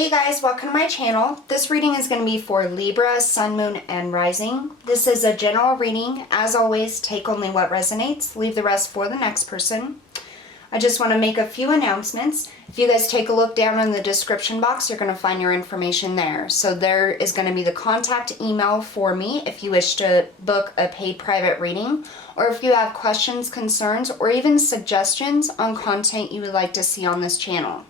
Hey guys, welcome to my channel. This reading is going to be for Libra, Sun, Moon, and Rising. This is a general reading. As always, take only what resonates. Leave the rest for the next person. I just want to make a few announcements. If you guys take a look down in the description box, you're going to find your information there. So there is going to be the contact email for me if you wish to book a paid private reading, or if you have questions, concerns, or even suggestions on content you would like to see on this channel.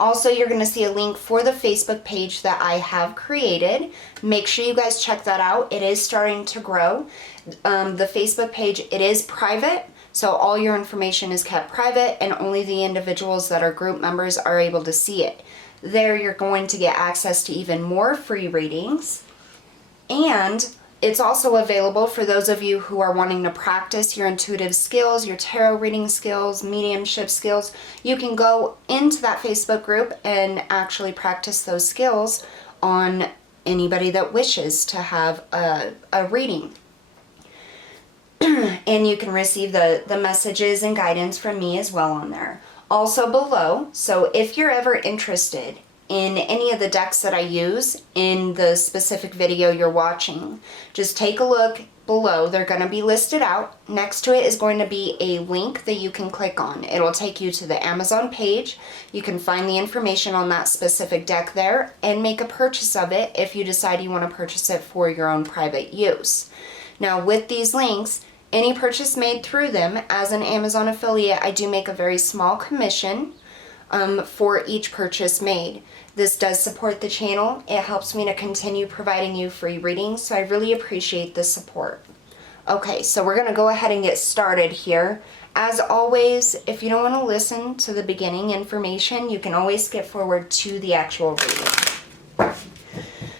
Also, you're going to see a link for the Facebook page that I have created. Make sure you guys check that out. It is starting to grow. The Facebook page, it is private, so all your information is kept private and only the individuals that are group members are able to see it. There you're going to get access to even more free readings. And it's also available for those of you who are wanting to practice your intuitive skills, your tarot reading skills, mediumship skills. You can go into that Facebook group and actually practice those skills on anybody that wishes to have a reading. And you can receive the messages and guidance from me as well on there. Also below, so if you're ever interested in any of the decks that I use in the specific video you're watching, just take a look below. They're going to be listed out. Next to it is going to be a link that you can click on. It'll take you to the Amazon page. You can find the information on that specific deck there and make a purchase of it if you decide you want to purchase it for your own private use. Now with these links, any purchase made through them as an Amazon affiliate, I do make a very small commission for each purchase made. This does support the channel. It helps me to continue providing you free readings, so I really appreciate the support. Okay, so we're going to go ahead and get started here. As always, if you don't want to listen to the beginning information, you can always skip forward to the actual reading.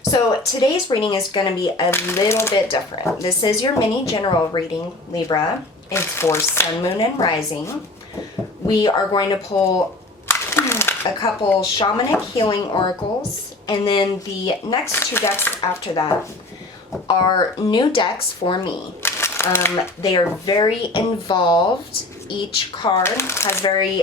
So today's reading is going to be a little bit different. This is your mini general reading, Libra. It's for Sun, Moon, and Rising. We are going to pull a couple shamanic healing oracles, and then the next two decks after that are new decks for me. They are very involved. Each card has very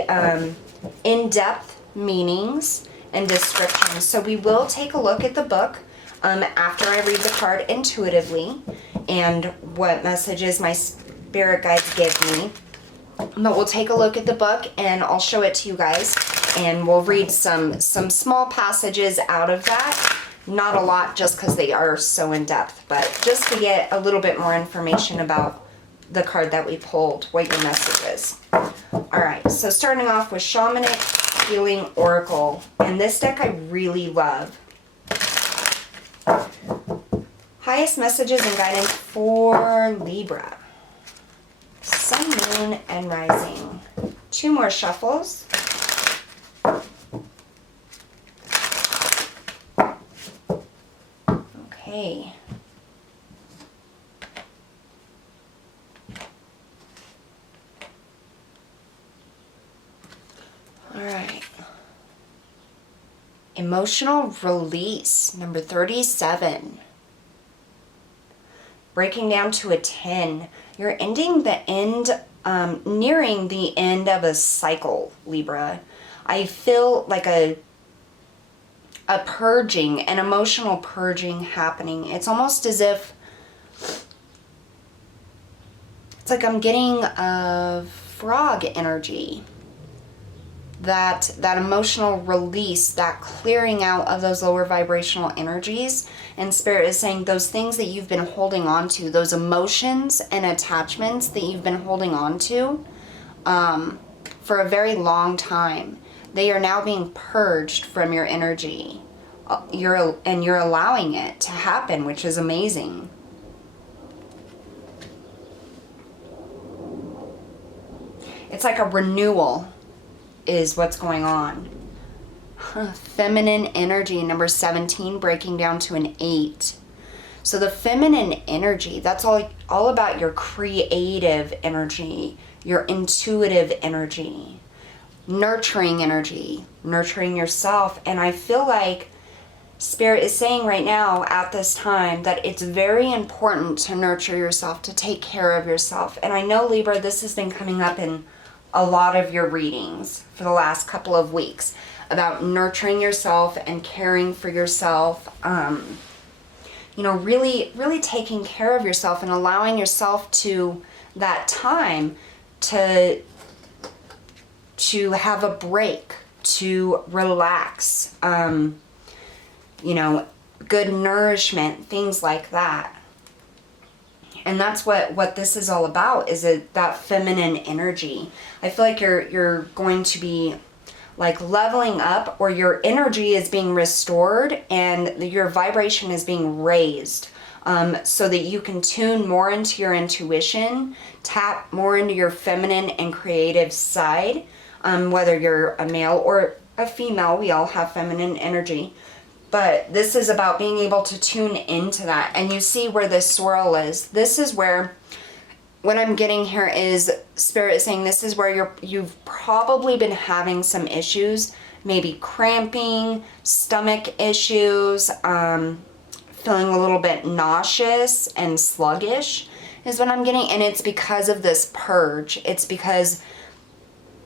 in-depth meanings and descriptions. So we will take a look at the book after I read the card intuitively and what messages my spirit guides give me. But we'll take a look at the book and I'll show it to you guys, and we'll read some small passages out of that. Not a lot, just because they are so in-depth, but just to get a little bit more information about the card that we pulled, what your message is. Alright, so starting off with Shamanic Healing Oracle, and this deck I really love. Highest messages and guidance for Libra, Sun, Moon, and Rising. Two more shuffles. Okay. All right. Emotional release, number 37. Breaking down to a 10. You're ending the end, nearing the end of a cycle, Libra. I feel like a purging, an emotional purging happening. It's almost as if, it's like I'm getting a frog energy. That emotional release, that clearing out of those lower vibrational energies. And Spirit is saying those things that you've been holding on to, those emotions and attachments that you've been holding on to for a very long time, they are now being purged from your energy. You're allowing it to happen, which is amazing. It's like a renewal is what's going on. Feminine energy, number 17, breaking down to an 8. So the feminine energy, that's all about your creative energy, your intuitive energy, nurturing energy, nurturing yourself. And I feel like Spirit is saying right now at this time that it's very important to nurture yourself, to take care of yourself. And I know, Libra, this has been coming up in a lot of your readings for the last couple of weeks. about nurturing yourself and caring for yourself. You know, really, really taking care of yourself and allowing yourself to that time to have a break, to relax, you know, good nourishment, things like that. And that's what this is all about, is that feminine energy. I feel like you're going to be like leveling up, or your energy is being restored and your vibration is being raised, so that you can tune more into your intuition, tap more into your feminine and creative side, whether you're a male or a female. We all have feminine energy. But this is about being able to tune into that. And you see where this swirl is. This is where, what I'm getting here is Spirit is saying this is where you've probably been having some issues, maybe cramping, stomach issues, feeling a little bit nauseous and sluggish is what I'm getting. And it's because of this purge. It's because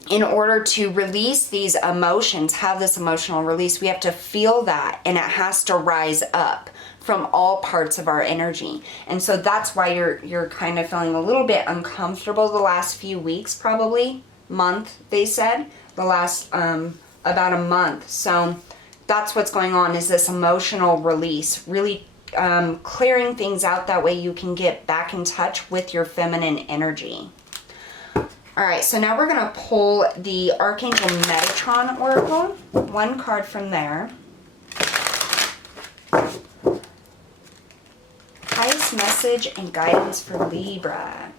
in order to release these emotions, have this emotional release, we have to feel that, and it has to rise up from all parts of our energy. And so that's why you're kind of feeling a little bit uncomfortable the last few weeks, probably month, they said, the last about a month. So that's what's going on, is this emotional release, really clearing things out. That way you can get back in touch with your feminine energy. All right, so now we're going to pull the Archangel Metatron Oracle, one card from there. Highest message and guidance for Libra.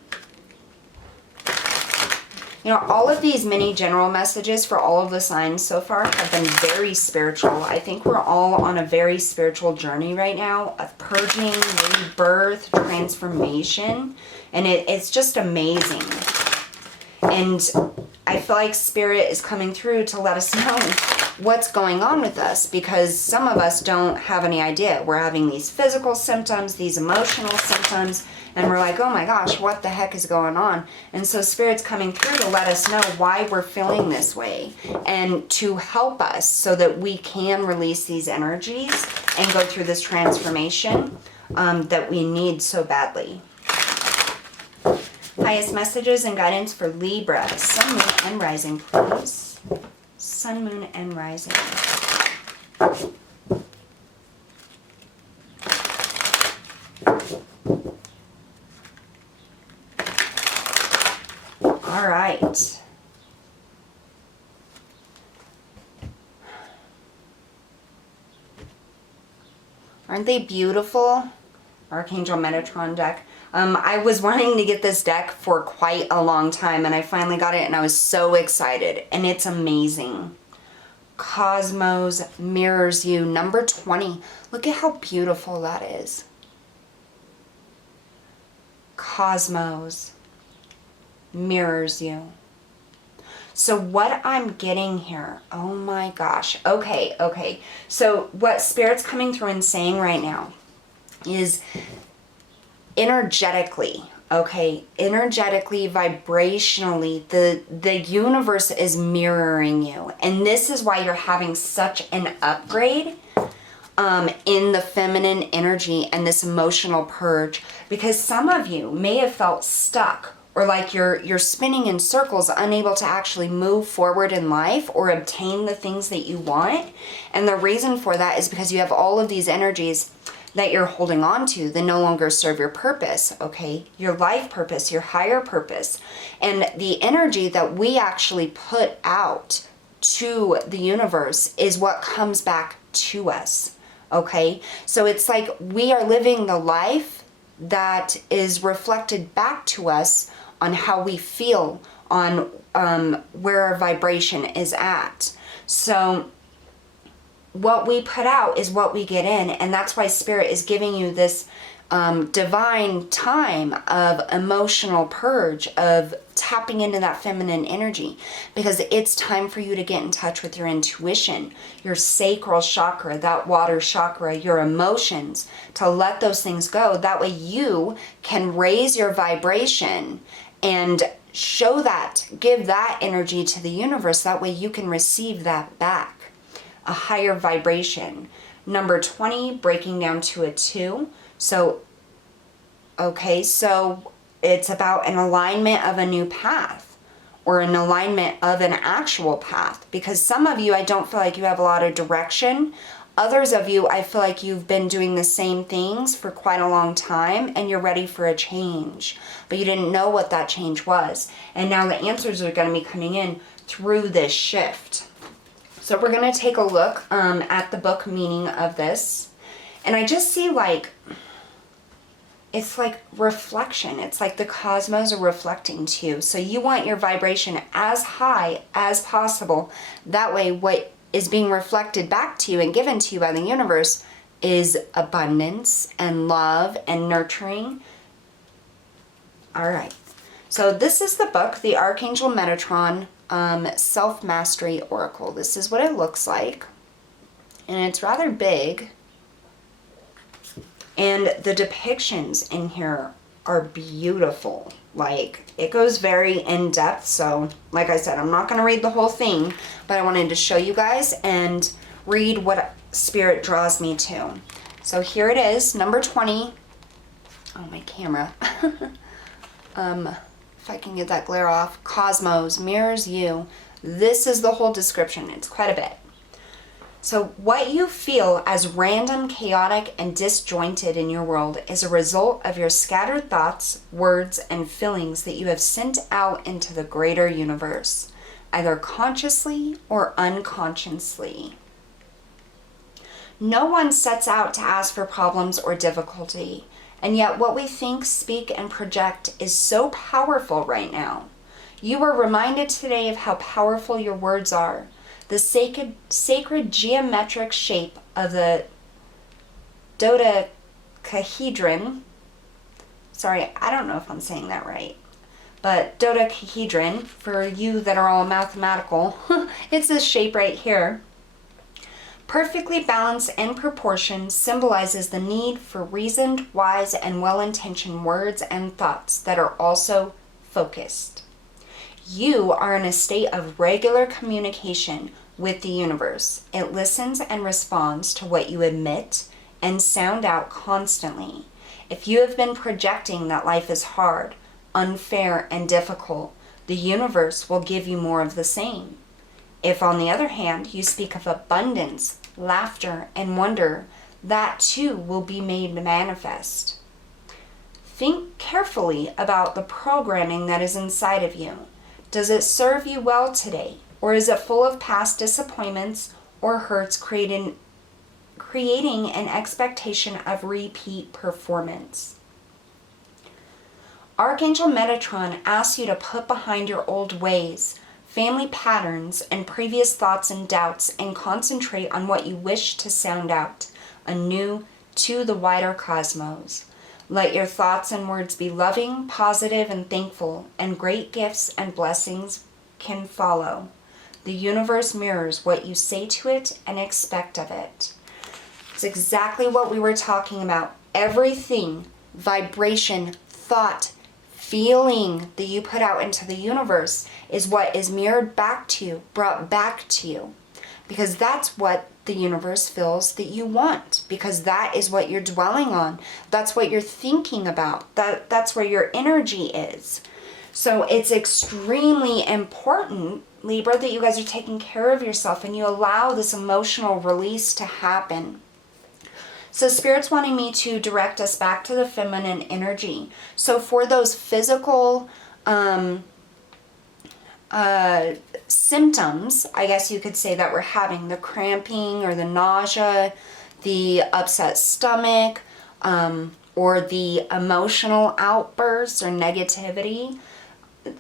You know, all of these mini general messages for all of the signs so far have been very spiritual. I think we're all on a very spiritual journey right now of purging, rebirth, transformation, and it's just amazing. And I feel like Spirit is coming through to let us know what's going on with us, because some of us don't have any idea. We're having these physical symptoms, these emotional symptoms, and we're like, oh my gosh, what the heck is going on? And so Spirit's coming through to let us know why we're feeling this way, and to help us so that we can release these energies and go through this transformation that we need so badly. Highest messages and guidance for Libra. Sun, Moon, and Rising, please. Sun, Moon, and Rising. All right. Aren't they beautiful? Archangel Metatron deck. I was wanting to get this deck for quite a long time, and I finally got it, and I was so excited, and it's amazing. Cosmos mirrors you, number 20. Look at how beautiful that is. Cosmos mirrors you. So what I'm getting here, oh my gosh. Okay. So what Spirit's coming through and saying right now is energetically, vibrationally, the universe is mirroring you. And this is why you're having such an upgrade in the feminine energy and this emotional purge, because some of you may have felt stuck, or like you're spinning in circles, unable to actually move forward in life or obtain the things that you want. And the reason for that is because you have all of these energies that you're holding on to that no longer serve your purpose, okay? Your life purpose, your higher purpose. And the energy that we actually put out to the universe is what comes back to us, okay? So it's like we are living the life that is reflected back to us on how we feel, on where our vibration is at. So what we put out is what we get in, and that's why Spirit is giving you this divine time of emotional purge, of tapping into that feminine energy, because it's time for you to get in touch with your intuition, your sacral chakra, that water chakra, your emotions, to let those things go. That way you can raise your vibration and show that, give that energy to the universe. That way you can receive that back. a higher vibration. Number 20 breaking down to a 2. So, okay, so it's about an alignment of a new path, or an alignment of an actual path. Because some of you, I don't feel like you have a lot of direction. Others of you, I feel like you've been doing the same things for quite a long time and you're ready for a change, but you didn't know what that change was. And now the answers are going to be coming in through this shift. So we're going to take a look at the book meaning of this. And I just see like, it's like reflection. It's like the cosmos are reflecting to you. So you want your vibration as high as possible. That way what is being reflected back to you and given to you by the universe is abundance and love and nurturing. All right. So this is the book, the Archangel Metatron Self-Mastery Oracle. This is what it looks like. And it's rather big. And the depictions in here are beautiful. Like, it goes very in depth. So, like I said, I'm not going to read the whole thing, but I wanted to show you guys and read what Spirit draws me to. So here it is, number 20. Oh, my camera. If I can get that glare off. Cosmos mirrors you. This is the whole description. It's quite a bit. So what you feel as random, chaotic, and disjointed in your world is a result of your scattered thoughts, words, and feelings that you have sent out into the greater universe, either consciously or unconsciously. No one sets out to ask for problems or difficulty, and yet what we think, speak, and project is so powerful right now. You were reminded today of how powerful your words are. The sacred geometric shape of the dodecahedron, sorry, I don't know if I'm saying that right, but dodecahedron, for you that are all mathematical, it's this shape right here. Perfectly balanced and proportioned, symbolizes the need for reasoned, wise, and well-intentioned words and thoughts that are also focused. You are in a state of regular communication with the universe. It listens and responds to what you emit and sound out constantly. If you have been projecting that life is hard, unfair, and difficult, the universe will give you more of the same. If, on the other hand, you speak of abundance, laughter, and wonder, that too will be made manifest. Think carefully about the programming that is inside of you. Does it serve you well today, or is it full of past disappointments or hurts, creating an expectation of repeat performance? Archangel Metatron asks you to put behind your old ways, family patterns, and previous thoughts and doubts, and concentrate on what you wish to sound out anew to the wider cosmos. Let your thoughts and words be loving, positive, and thankful, and great gifts and blessings can follow. The universe mirrors what you say to it and expect of it. It's exactly what we were talking about. Everything, vibration, thought, feeling that you put out into the universe is what is mirrored back to you, brought back to you. Because that's what the universe feels that you want, because that is what you're dwelling on. That's what you're thinking about. That's where your energy is. So it's extremely important, Libra, that you guys are taking care of yourself and you allow this emotional release to happen. So Spirit's wanting me to direct us back to the feminine energy. So for those physical symptoms, I guess you could say, that we're having, the cramping or the nausea, the upset stomach, or the emotional outbursts or negativity,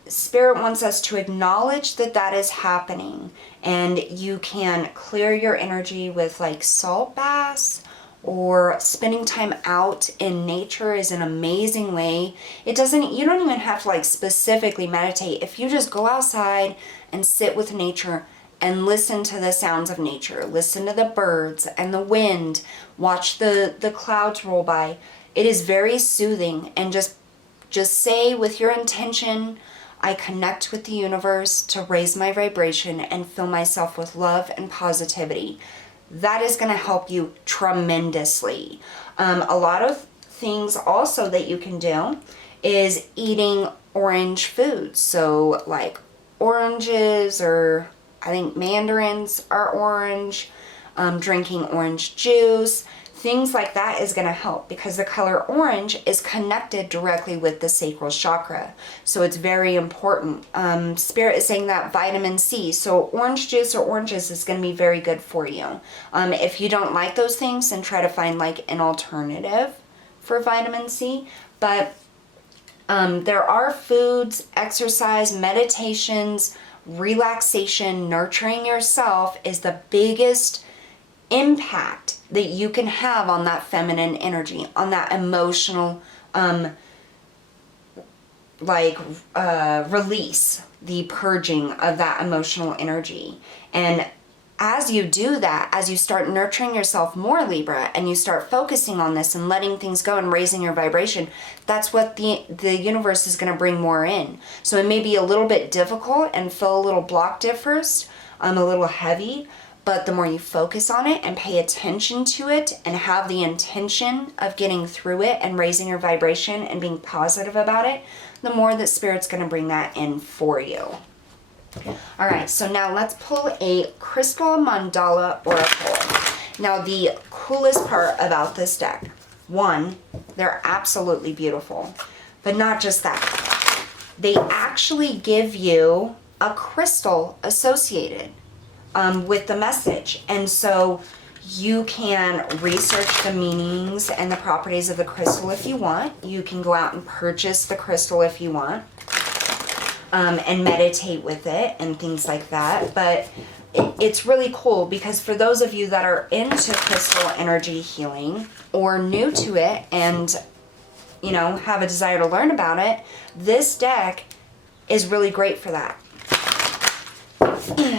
Spirit wants us to acknowledge that that is happening. And you can clear your energy with like salt baths, or spending time out in nature is an amazing way. You don't even have to like specifically meditate. If you just go outside and sit with nature and listen to the sounds of nature, listen to the birds and the wind, watch the clouds roll by, it is very soothing. And just say with your intention, I connect with the universe to raise my vibration and fill myself with love and positivity. That is going to help you tremendously. A lot of things also that you can do is eating orange foods. So like oranges, or I think mandarins are orange, drinking orange juice, things like that is going to help, because the color orange is connected directly with the sacral chakra. So it's very important. Spirit is saying that vitamin C, so orange juice or oranges is going to be very good for you. If you don't like those things, then try to find like an alternative for vitamin C. But there are foods, exercise, meditations, relaxation, nurturing yourself is the biggest impact that you can have on that feminine energy, on that emotional release, the purging of that emotional energy. And as you do that, as you start nurturing yourself more, Libra, and you start focusing on this and letting things go and raising your vibration, that's what the universe is going to bring more in. So it may be a little bit difficult and feel a little blocked at first, a little heavy, but the more you focus on it and pay attention to it and have the intention of getting through it and raising your vibration and being positive about it, the more that Spirit's going to bring that in for you. All right, so now let's pull a Crystal Mandala Oracle. Now, the coolest part about this deck, one, they're absolutely beautiful, but not just that. They actually give you a crystal associated with the message. And so you can research the meanings and the properties of the crystal if you want. You can go out and purchase the crystal if you want, and meditate with it and things like that. But it's really cool, because for those of you that are into crystal energy healing or new to it and, you know, have a desire to learn about it, this deck is really great for that.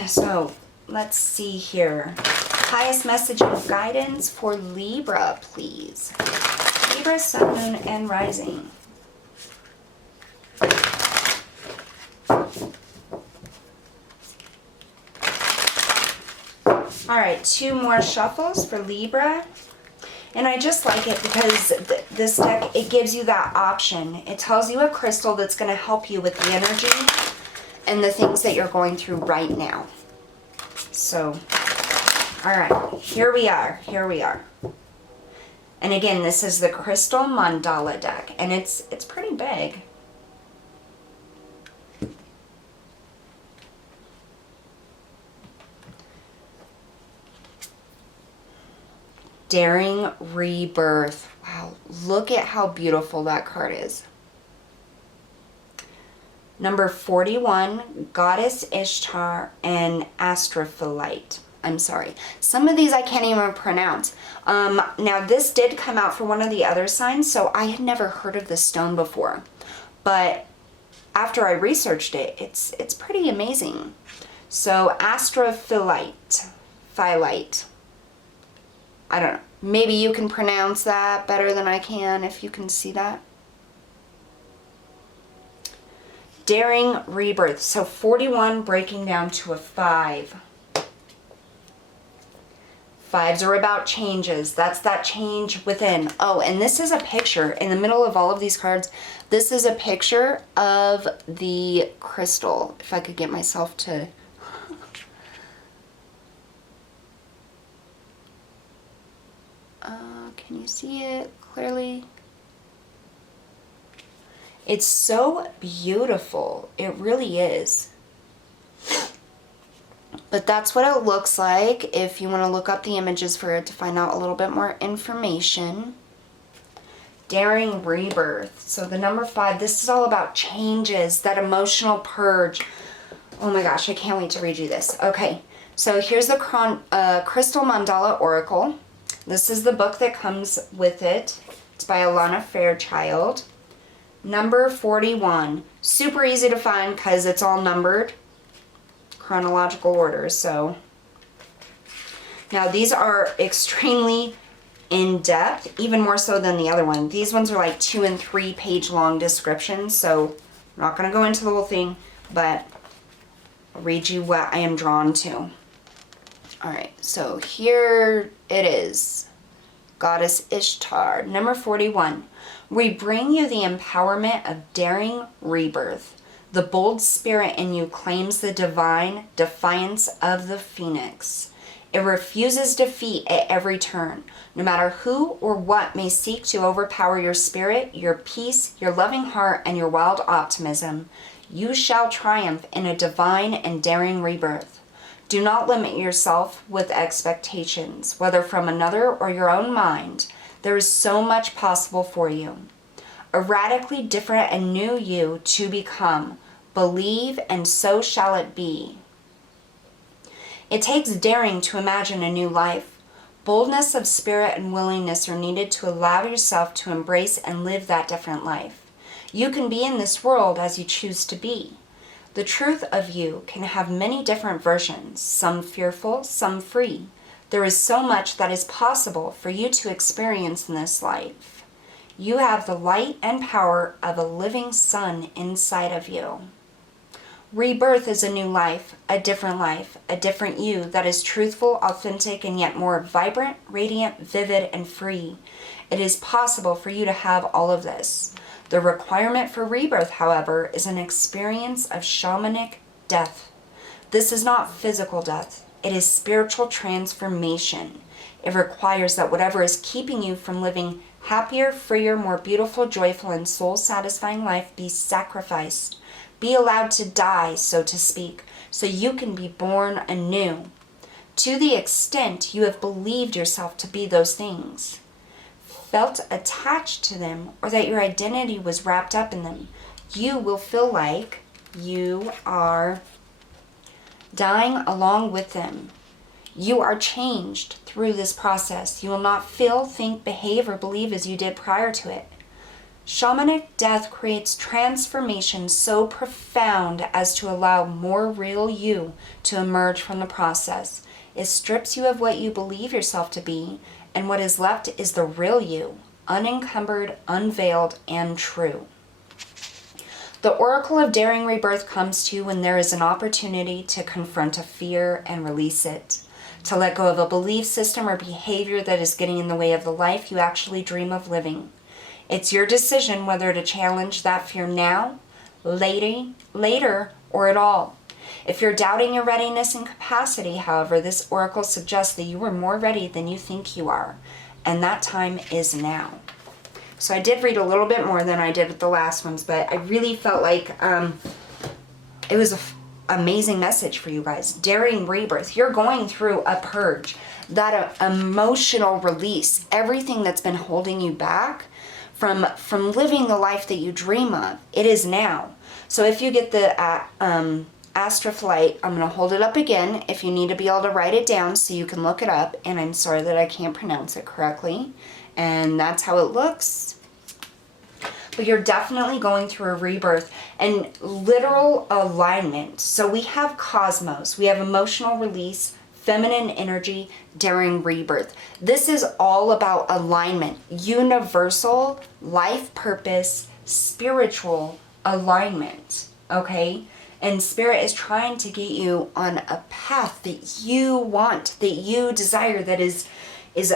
So let's see here. Highest message of guidance for Libra, please. Libra, Sun, Moon, and Rising. All right, 2 more shuffles for Libra. And I just like it because this deck, it gives you that option. It tells you a crystal that's going to help you with the energy and the things that you're going through right now. So, all right, here we are. And again, this is the Crystal Mandala deck, and it's pretty big. Daring Rebirth. Wow, look at how beautiful that card is. Number 41, Goddess Ishtar and Astrophilite. I'm sorry. Some of these I can't even pronounce. Now, this did come out for one of the other signs, so I had never heard of this stone before. But after I researched it, it's pretty amazing. So, Astrophilite. Philite. I don't know. Maybe you can pronounce that better than I can, if you can see that. Daring Rebirth. So 41 breaking down to a 5. 5s are about changes. That's that change within. Oh, and this is a picture. In the middle of all of these cards, this is a picture of the crystal. If I could get myself to... can you see it clearly? It's so beautiful. It really is. But that's what it looks like if you want to look up the images for it to find out a little bit more information. Daring Rebirth. So the number 5, this is all about changes, that emotional purge. Oh my gosh, I can't wait to read you this. Okay, so here's the Crystal Mandala Oracle. This is the book that comes with it. It's by Alana Fairchild. Number 41. Super easy to find because it's all numbered. Chronological order. So now these are extremely in-depth, even more so than the other one. These ones are like 2 and 3 page long descriptions. So I'm not going to go into the whole thing, but I'll read you what I am drawn to. Alright, so here it is. Goddess Ishtar, number 41. We bring you the empowerment of daring rebirth. The bold spirit in you claims the divine defiance of the phoenix. It refuses defeat at every turn. No matter who or what may seek to overpower your spirit, your peace, your loving heart, and your wild optimism, you shall triumph in a divine and daring rebirth. Do not limit yourself with expectations, whether from another or your own mind. There is so much possible for you. A radically different and new you to become. Believe, and so shall it be. It takes daring to imagine a new life. Boldness of spirit and willingness are needed to allow yourself to embrace and live that different life. You can be in this world as you choose to be. The truth of you can have many different versions, some fearful, some free. There is so much that is possible for you to experience in this life. You have the light and power of a living sun inside of you. Rebirth is a new life, a different you that is truthful, authentic, and yet more vibrant, radiant, vivid, and free. It is possible for you to have all of this. The requirement for rebirth, however, is an experience of shamanic death. This is not physical death. It is spiritual transformation. It requires that whatever is keeping you from living happier, freer, more beautiful, joyful, and soul-satisfying life be sacrificed. Be allowed to die, so to speak, so you can be born anew. To the extent you have believed yourself to be those things, felt attached to them, or that your identity was wrapped up in them, you will feel like you are dying along with them. You are changed through this process. You will not feel, think, behave, or believe as you did prior to it. Shamanic death creates transformation so profound as to allow more real you to emerge from the process. It strips you of what you believe yourself to be, and what is left is the real you, unencumbered, unveiled, and true. The oracle of daring rebirth comes to you when there is an opportunity to confront a fear and release it, to let go of a belief system or behavior that is getting in the way of the life you actually dream of living. It's your decision whether to challenge that fear now, later, or at all. If you're doubting your readiness and capacity, however, this oracle suggests that you are more ready than you think you are, and that time is now. So I did read a little bit more than I did with the last ones, but I really felt like it was an amazing message for you guys. Daring rebirth. You're going through a purge, that emotional release, everything that's been holding you back from living the life that you dream of. It is now. So if you get the Astroflight, I'm going to hold it up again if you need to be able to write it down so you can look it up. And I'm sorry that I can't pronounce it correctly. And that's how it looks. But you're definitely going through a rebirth and literal alignment. So we have cosmos, we have emotional release, feminine energy, daring rebirth. This is all about alignment, universal life purpose, spiritual alignment, okay? And Spirit is trying to get you on a path that you want, that you desire, that is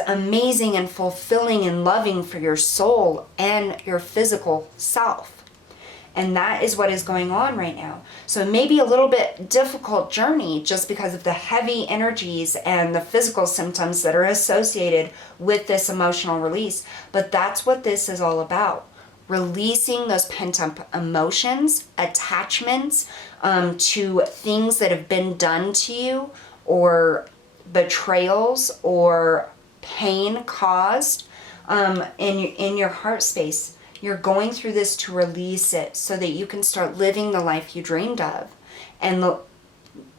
amazing and fulfilling and loving for your soul and your physical self. And that is what is going on right now. So it may be a little bit difficult journey just because of the heavy energies and the physical symptoms that are associated with this emotional release. But that's what this is all about. Releasing those pent-up emotions, attachments to things that have been done to you, or betrayals or pain caused in your heart space. You're going through this to release it so that you can start living the life you dreamed of. And the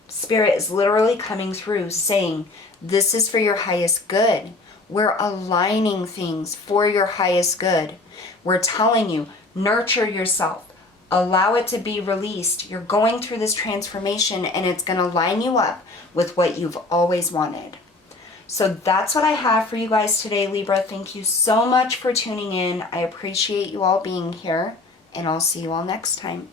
Spirit is literally coming through saying, this is for your highest good. We're aligning things for your highest good. We're telling you, nurture yourself. Allow it to be released. You're going through this transformation and it's going to line you up with what you've always wanted. So that's what I have for you guys today, Libra. Thank you so much for tuning in. I appreciate you all being here, and I'll see you all next time.